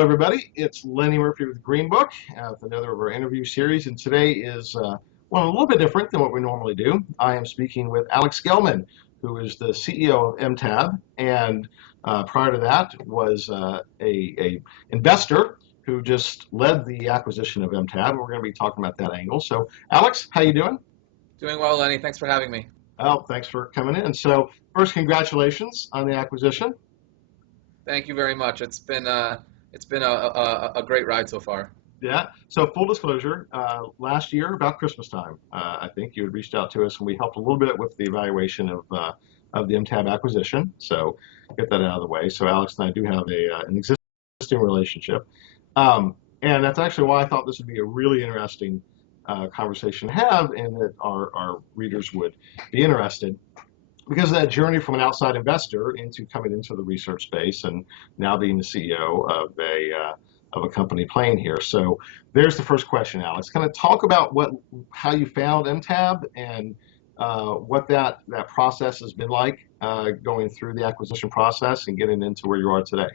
Hello, everybody. It's Lenny Murphy with Green Book with another of our interview series, and today is well, a little bit different than what we normally do. I am speaking with Alex Gelman, who is the CEO of mTAB, and prior to that was a investor who just led the acquisition of mTAB. We're going to be talking about that angle. So, Alex, how you doing? Doing well, Lenny. Thanks for having me. Well, thanks for coming in. So, first, congratulations on the acquisition. Thank you very much. It's been a great ride so far. Yeah. So full disclosure, last year about Christmas time, I think you had reached out to us and we helped a little bit with the evaluation of the mTAB acquisition. So get that out of the way. So Alex and I do have an existing relationship, and that's actually why I thought this would be a really interesting conversation to have, and that our readers would be interested because of that journey from an outside investor into coming into the research space and now being the CEO of a company playing here. So there's the first question, Alex. Kind of talk about how you found mTAB and what that process has been like going through the acquisition process and getting into where you are today.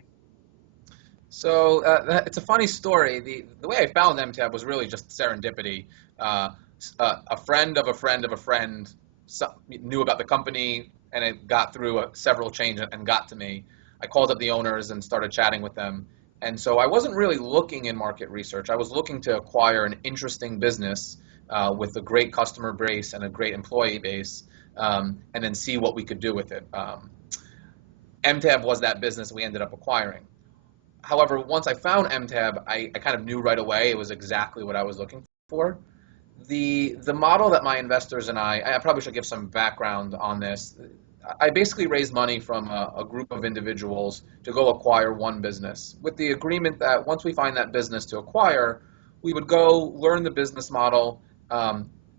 So it's a funny story. The way I found mTAB was really just serendipity. A friend of a friend of a friend knew about the company, and it got through several chains and got to me. I called up the owners and started chatting with them. And so I wasn't really looking in market research. I was looking to acquire an interesting business with a great customer base and a great employee base, and then see what we could do with it. mTAB was that business we ended up acquiring. However, once I found mTAB, I kind of knew right away it was exactly what I was looking for. The model that my investors and I probably should give some background on this. I basically raised money from a group of individuals to go acquire one business with the agreement that once we find that business to acquire, we would go learn the business model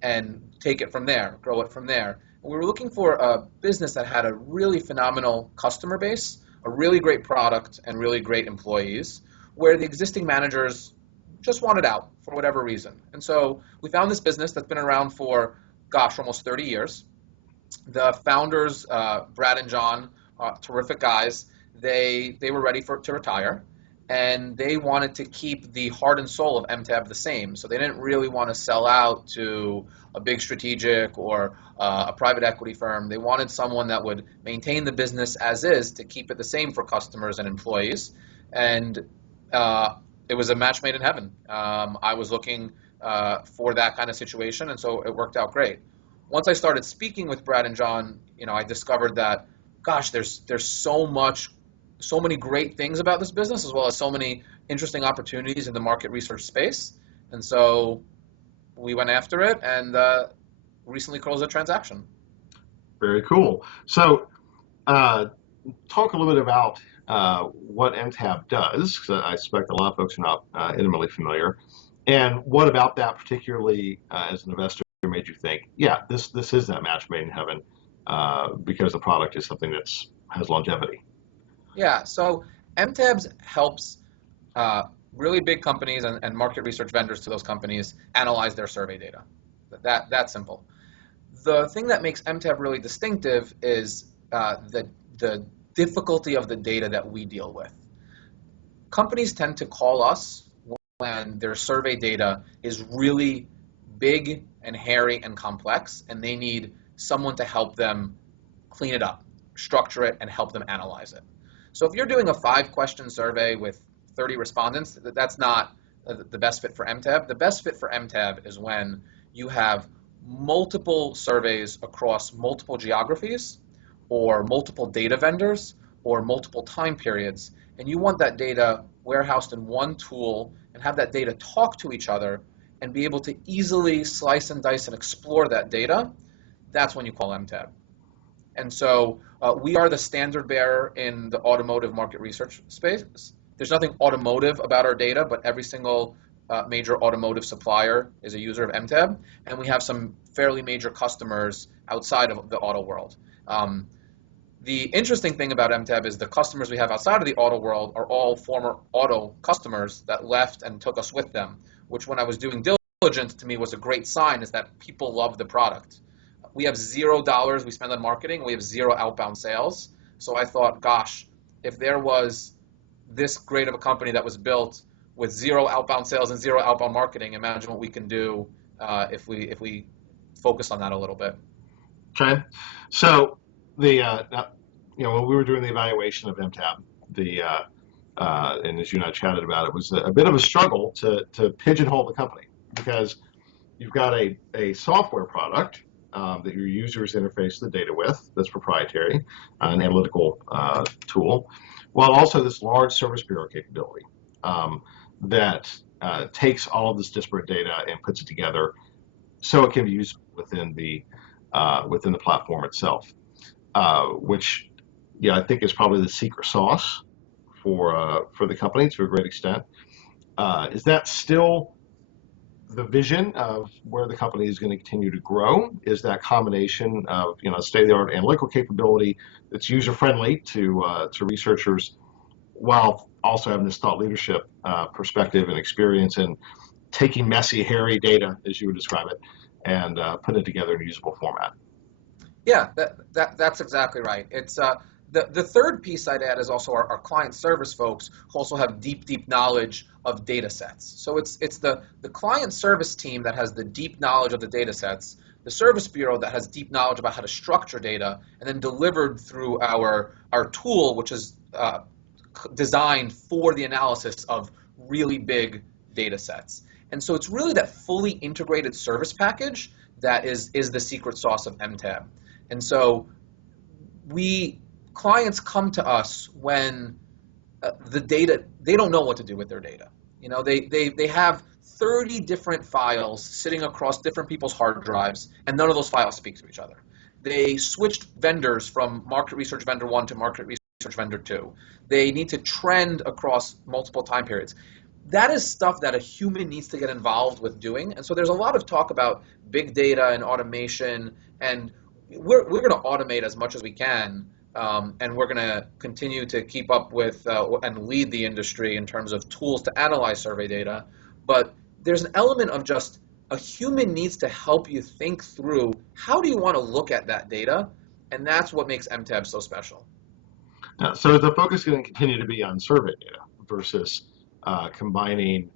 and take it from there, grow it from there. And we were looking for a business that had a really phenomenal customer base, a really great product, and really great employees, where the existing managers just wanted out for whatever reason. And so we found this business that's been around for, gosh, almost 30 years. The founders, Brad and John, terrific guys, they were ready to retire, and they wanted to keep the heart and soul of mTAB the same. So they didn't really want to sell out to a big strategic or a private equity firm. They wanted someone that would maintain the business as is to keep it the same for customers and employees. And it was a match made in heaven. I was looking for that kind of situation, and so it worked out great. Once I started speaking with Brad and John, I discovered that, gosh, there's so many great things about this business, as well as so many interesting opportunities in the market research space. And so we went after it and recently closed a transaction. Very cool. So talk a little bit about what mTAB does, because I suspect a lot of folks are not intimately familiar. And what about that particularly as an investor made you think, yeah, this is that match made in heaven because the product is something that has longevity? Yeah, so mTAB helps really big companies and market research vendors to those companies analyze their survey data. That's simple. The thing that makes mTAB really distinctive is the difficulty of the data that we deal with. Companies tend to call us when their survey data is really big and hairy and complex, and they need someone to help them clean it up, structure it, and help them analyze it. So if you're doing a 5-question survey with 30 respondents, that's not the best fit for mTAB. The best fit for mTAB is when you have multiple surveys across multiple geographies or multiple data vendors or multiple time periods, and you want that data warehoused in one tool and have that data talk to each other and be able to easily slice and dice and explore that data. That's when you call mTAB. And so we are the standard bearer in the automotive market research space. There's nothing automotive about our data, but every single major automotive supplier is a user of mTAB, and we have some fairly major customers outside of the auto world. The interesting thing about mTAB is the customers we have outside of the auto world are all former auto customers that left and took us with them, which when I was doing diligence to me was a great sign, is that people love the product. We have $0 we spend on marketing. We have 0 outbound sales. So I thought, gosh, if there was this great of a company that was built with zero outbound sales and zero outbound marketing. Imagine what we can do if we focus on that a little bit. Okay. So the when we were doing the evaluation of mTAB, and as you and I chatted about, it was a bit of a struggle to pigeonhole the company because you've got a software product that your users interface the data with that's proprietary, an analytical tool, while also this large service bureau capability that takes all of this disparate data and puts it together so it can be used within the platform itself, which I think is probably the secret sauce for the company to a great extent. Is that still the vision of where the company is going to continue to grow? Is that combination of state-of-the-art analytical capability that's user-friendly to researchers, while also having this thought leadership perspective and experience in taking messy, hairy data, as you would describe it, and putting it together in a usable format? Yeah, that's exactly right. It's the third piece I'd add is also our client service folks who also have deep knowledge of data sets. So it's the client service team that has the deep knowledge of the data sets, the service bureau that has deep knowledge about how to structure data, and then delivered through our tool, which is designed for the analysis of really big data sets. And so it's really that fully integrated service package that is the secret sauce of mTAB. And so clients come to us when the data, they don't know what to do with their data. They have 30 different files sitting across different people's hard drives, and none of those files speak to each other. They switched vendors from market research vendor 1 to market research vendor 2. They need to trend across multiple time periods. That is stuff that a human needs to get involved with doing. And so there's a lot of talk about big data and automation, and we're going to automate as much as we can, and we're going to continue to keep up with and lead the industry in terms of tools to analyze survey data. But there's an element of just a human needs to help you think through how do you want to look at that data, and that's what makes mTAB so special. So the focus is going to continue to be on survey data versus combining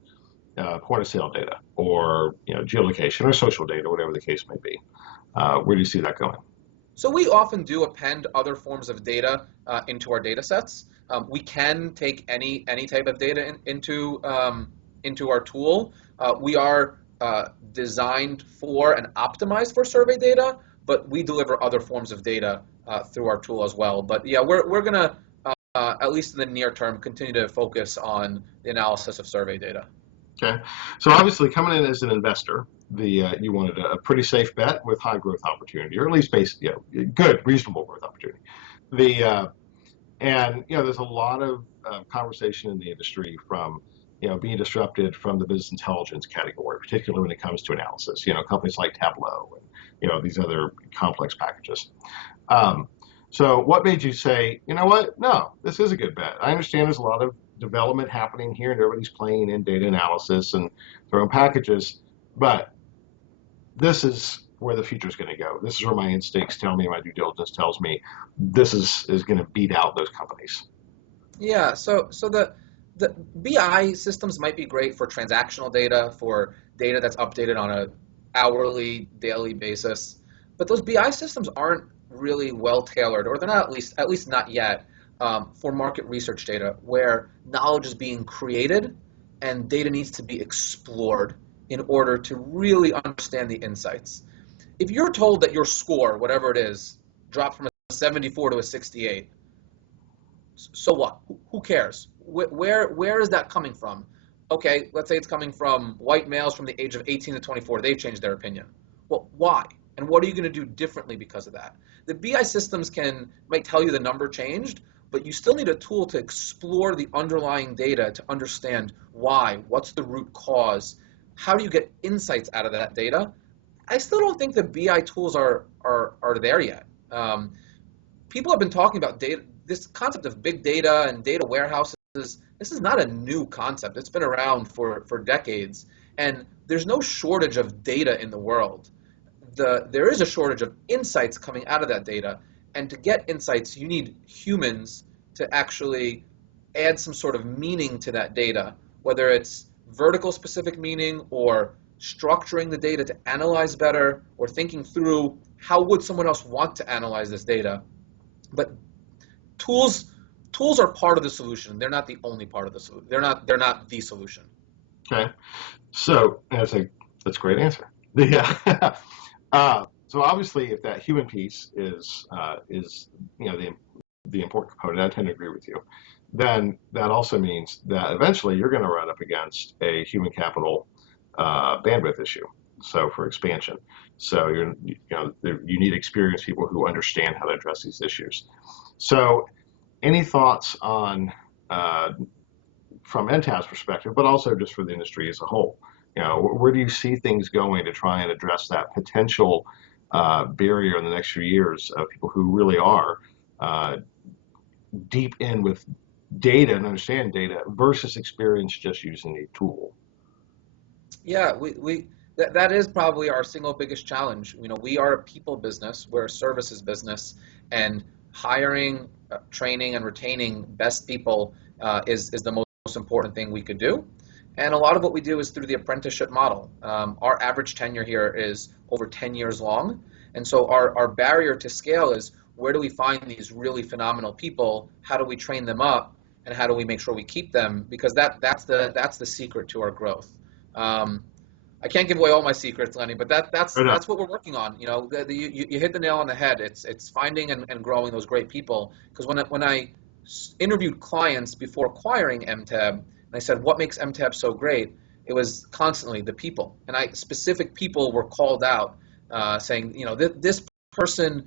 point of sale data or geolocation or social data, whatever the case may be. Where do you see that going? So we often do append other forms of data into our data sets. We can take any type of data into our tool. We are designed for and optimized for survey data, but we deliver other forms of data through our tool as well. But yeah, we're going to, at least in the near term, continue to focus on the analysis of survey data. Okay, so obviously coming in as an investor, you wanted a pretty safe bet with high growth opportunity, or at least good, reasonable growth opportunity. There's a lot of conversation in the industry from being disrupted from the business intelligence category, particularly when it comes to analysis. Companies like Tableau and these other complex packages. So what made you say, you know what? No, this is a good bet. I understand there's a lot of development happening here, and everybody's playing in data analysis and their own packages, but this is where the future is going to go. This is where my instincts tell me, my due diligence tells me, this is going to beat out those companies. Yeah. So the BI systems might be great for transactional data, for data that's updated on a hourly, daily basis, but those BI systems aren't really well tailored, or they're not at least not yet, for market research data, where knowledge is being created and data needs to be explored in order to really understand the insights. If you're told that your score, whatever it is, dropped from a 74 to a 68, so what? Who cares? Where is that coming from? Okay, let's say it's coming from white males from the age of 18 to 24. They've changed their opinion. Well, why? And what are you going to do differently because of that? The BI systems might tell you the number changed, but you still need a tool to explore the underlying data to understand why, what's the root cause, how do you get insights out of that data. I still don't think the BI tools are there yet. People have been talking about data, this concept of big data and data warehouses. This is not a new concept. It's been around for decades, and there's no shortage of data in the world. There is a shortage of insights coming out of that data, and to get insights, you need humans to actually add some sort of meaning to that data, whether it's vertical specific meaning or structuring the data to analyze better or thinking through how would someone else want to analyze this data. But tools tools are part of the solution. They're not the only part of the solution. They're not the solution. Okay. So that's a great answer. The so obviously, if that human piece is the important component, I tend to agree with you. Then that also means that eventually you're going to run up against a human capital bandwidth issue. So for expansion, so you need experienced people who understand how to address these issues. So any thoughts on from mTAB's perspective, but also just for the industry as a whole? Where do you see things going to try and address that potential barrier in the next few years of people who really are uh, deep in with data and understand data versus experience just using a tool? Yeah, that is probably our single biggest challenge. We are a people business, we're a services business, and hiring, training, and retaining best people is the most important thing we could do. And a lot of what we do is through the apprenticeship model. Our average tenure here is over 10 years long. And so our barrier to scale is where do we find these really phenomenal people? How do we train them up? And how do we make sure we keep them? Because that's the secret to our growth. Um, I can't give away all my secrets, Lenny, but Right on. that's what we're working on. You hit the nail on the head. It's finding and growing those great people. Because when I interviewed clients before acquiring mTAB, and I said, what makes mTAB so great? It was constantly the people, and specific people were called out, saying, this person,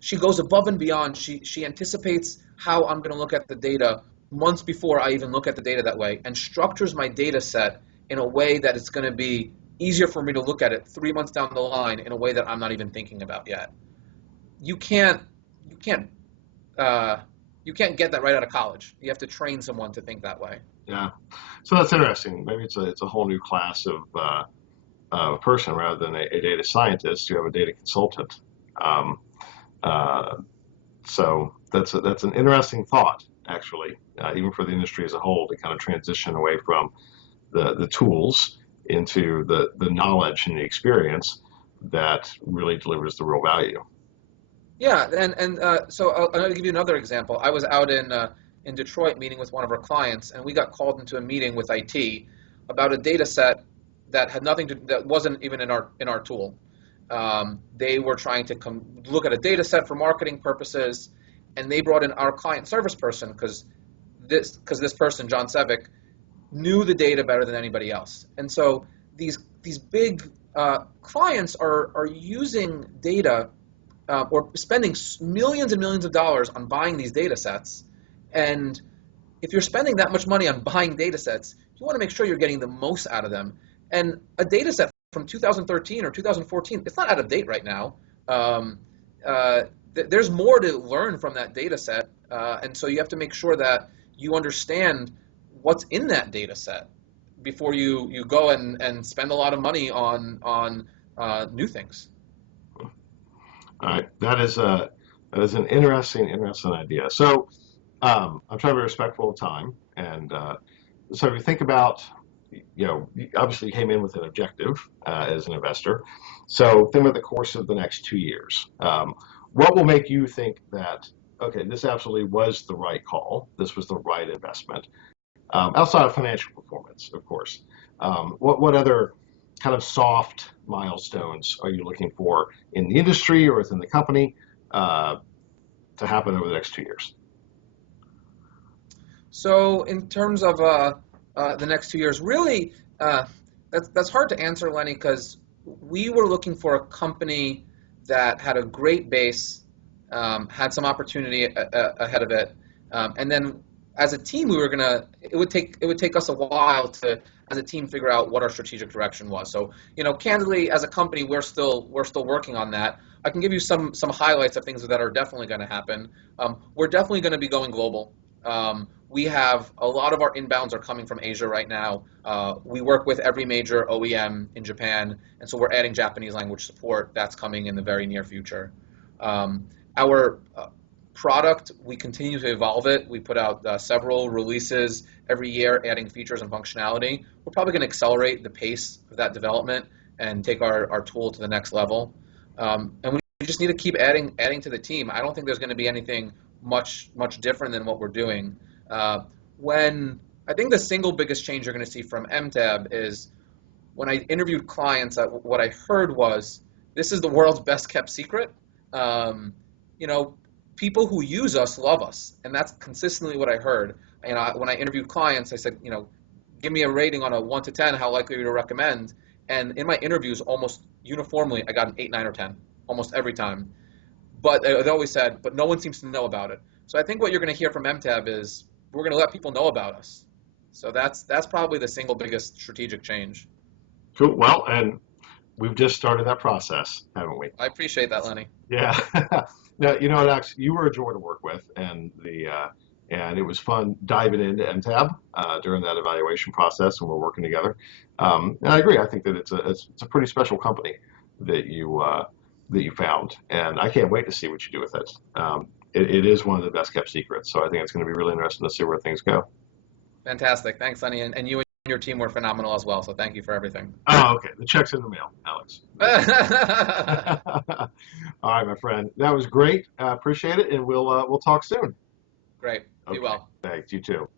she goes above and beyond. She anticipates how I'm going to look at the data months before I even look at the data that way, and structures my data set in a way that it's going to be easier for me to look at it 3 months down the line in a way that I'm not even thinking about yet. You can't you can't uh, you can't get that right out of college. You have to train someone to think that way. Yeah. So that's interesting. Maybe it's a whole new class of person rather than a data scientist. You have a data consultant. Um, uh, so that's an interesting thought, actually, even for the industry as a whole, to kind of transition away from the tools into the knowledge and the experience that really delivers the real value. Yeah, and so I'm going to give you another example. I was out in Detroit meeting with one of our clients, and we got called into a meeting with IT about a data set that wasn't even in our tool. They were trying to look at a data set for marketing purposes, and they brought in our client service person because this person, John Sevick, knew the data better than anybody else. And so these big clients are using data or spending millions and millions of dollars on buying these data sets. And if you're spending that much money on buying data sets, you want to make sure you're getting the most out of them. And a data set from 2013 or 2014, it's not out of date right now. Um, there's more to learn from that data set. And so you have to make sure that you understand what's in that data set before you go and spend a lot of money on new things. All right, that is an interesting idea. So I'm trying to be respectful of time, and so if you think about, you obviously came in with an objective as an investor. So think about the course of the next 2 years. What will make you think that, okay, this absolutely was the right call, this was the right investment, outside of financial performance, of course? What other kind of soft milestones are you looking for in the industry or within the company uh, to happen over the next 2 years? So in terms of the next 2 years, really, that's hard to answer, Lenny, because we were looking for a company that had a great base, had some opportunity ahead of it, and then as a team, it would take us a while to, as a team, figure out what our strategic direction was. So, candidly, as a company, we're still working on that. I can give you some highlights of things that are definitely going to happen. We're definitely going to be going global. We have a lot of our inbounds are coming from Asia right now. We work with every major OEM in Japan, and so we're adding Japanese language support. That's coming in the very near future. Our product, we continue to evolve it. We put out several releases every year, adding features and functionality. We're probably going to accelerate the pace of that development and take our tool to the next level. And we just need to keep adding to the team. I don't think there's going to be anything much different than what we're doing. When I think the single biggest change you're going to see from mTAB is when I interviewed clients, what I heard was this is the world's best kept secret. You know, people who use us love us, and that's consistently what I heard. And when I interviewed clients, I said, you know, give me a rating on a 1 to 10, how likely are you to recommend? And in my interviews, almost uniformly, I got an 8, 9, or 10, almost every time. But they always said, but no one seems to know about it. So I think what you're going to hear from mTAB is we're going to let people know about us. So that's probably the single biggest strategic change. Cool. Well, and we've just started that process, haven't we? I appreciate that, Lenny. Yeah. Now, you know, Alex, you were a joy to work with, and it was fun diving into mTAB during that evaluation process, and we're working together. And I agree. I think that it's a pretty special company that you found, and I can't wait to see what you do with it. It is one of the best kept secrets, so I think it's going to be really interesting to see where things go. Fantastic. Thanks, Lenny. And you and your team were phenomenal as well. So thank you for everything. Oh, okay. The check's in the mail, Alex. All right, my friend. That was great. Appreciate it, and we'll talk soon. Great. Be Okay. well. Thanks. You too.